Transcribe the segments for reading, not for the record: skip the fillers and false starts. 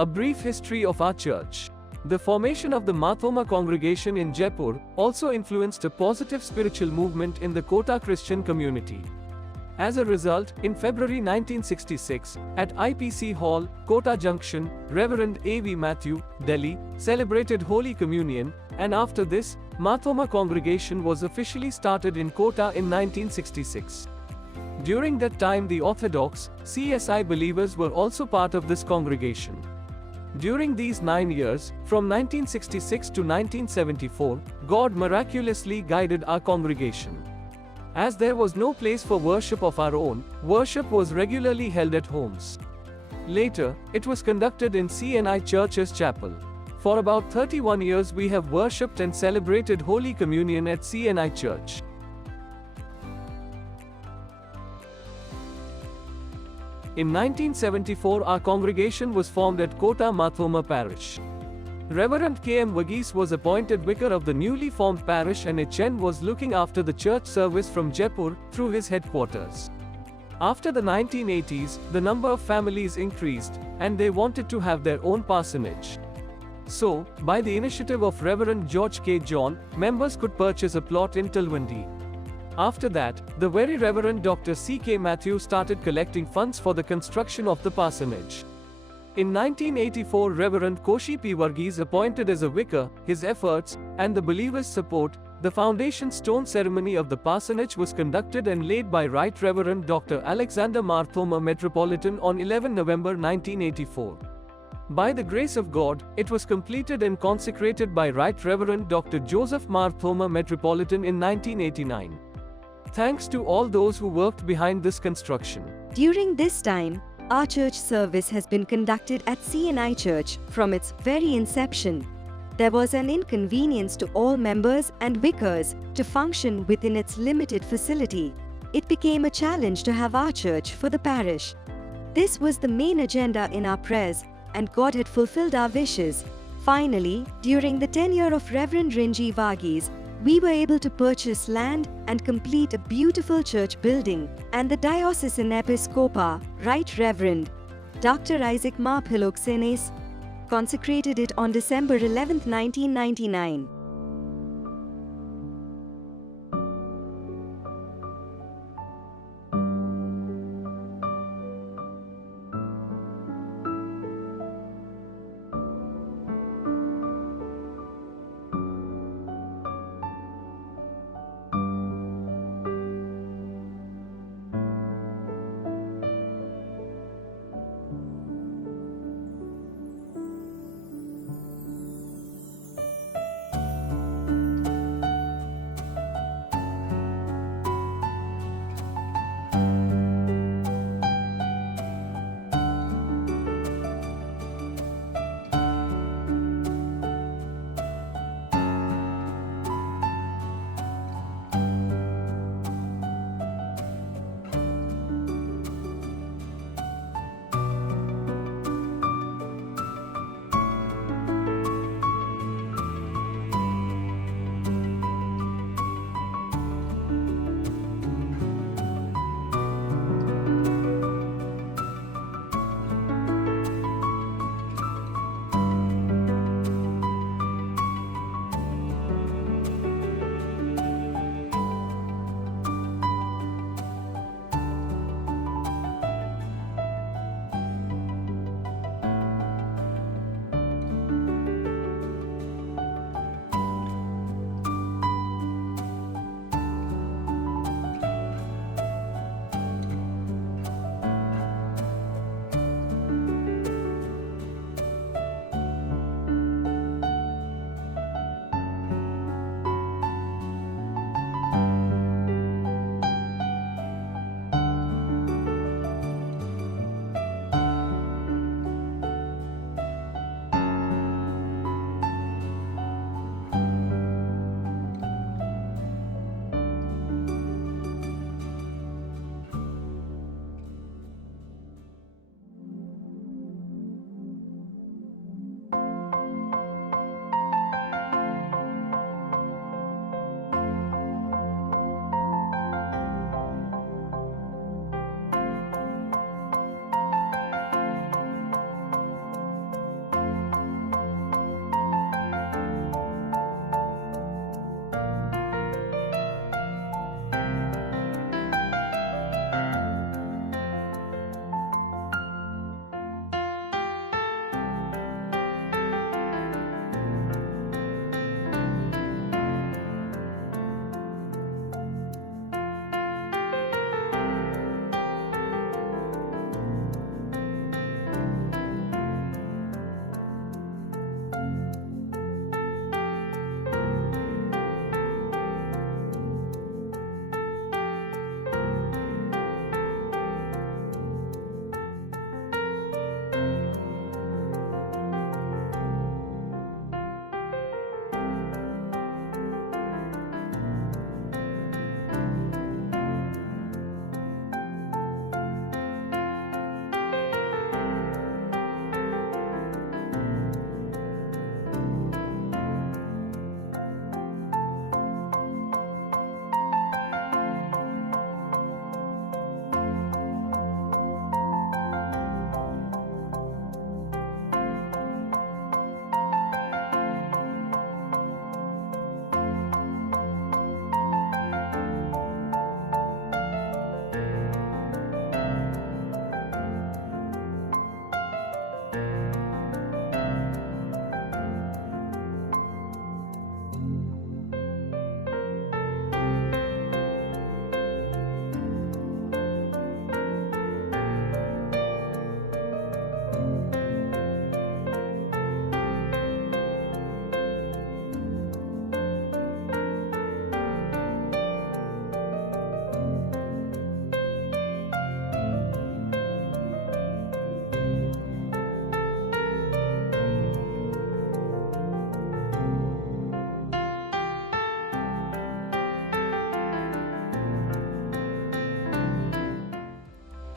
A brief history of our church. The formation of the Marthoma congregation in Jaipur also influenced a positive spiritual movement in the Kota Christian community. As a result, in February 1966, at IPC Hall, Kota Junction, Reverend A.V. Matthew, Delhi, celebrated Holy Communion, and after this, Marthoma congregation was officially started in Kota in 1966. During that time, the Orthodox, CSI believers were also part of this congregation. During these 9 years, from 1966 to 1974, God miraculously guided our congregation. As there was no place for worship of our own, worship was regularly held at homes. Later, it was conducted in CNI Church's chapel. For about 31 years we have worshipped and celebrated Holy Communion at CNI Church. In 1974 our congregation was formed at Kota Marthoma Parish. Reverend K.M. Varghese was appointed vicar of the newly formed parish and HN was looking after the church service from Jaipur through his headquarters. After the 1980s, the number of families increased, and they wanted to have their own parsonage. So, by the initiative of Reverend George K. John, members could purchase a plot in Talwandi. After that, the Very Reverend Dr. C.K. Matthew started collecting funds for the construction of the parsonage. In 1984, Reverend Koshi P. Varghese appointed as a vicar, his efforts, and the believers' support, the foundation stone ceremony of the parsonage was conducted and laid by Right Reverend Dr. Alexander Marthoma Metropolitan on 11 November 1984. By the grace of God, it was completed and consecrated by Right Reverend Dr. Joseph Marthoma Metropolitan in 1989. Thanks to all those who worked behind this construction. During this time, our church service has been conducted at CNI Church from its very inception. There was an inconvenience to all members and vicars to function within its limited facility. It became a challenge to have our church for the parish. This was the main agenda in our prayers, and God had fulfilled our wishes. Finally, during the tenure of Reverend Rinji Varghese, we were able to purchase land and complete a beautiful church building, and the diocesan episcopa, Right Reverend Dr. Isaac Marphiloksenes, consecrated it on December 11, 1999.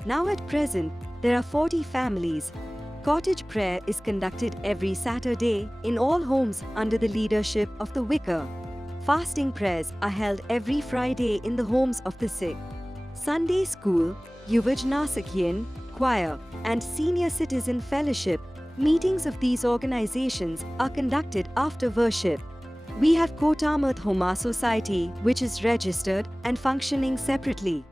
Now at present, there are 40 families. Cottage prayer is conducted every Saturday in all homes under the leadership of the vicar. Fasting prayers are held every Friday in the homes of the sick. Sunday school, Yuvajnasakian, choir, and senior citizen fellowship meetings of these organizations are conducted after worship. We have Kota Marthoma Society, which is registered and functioning separately.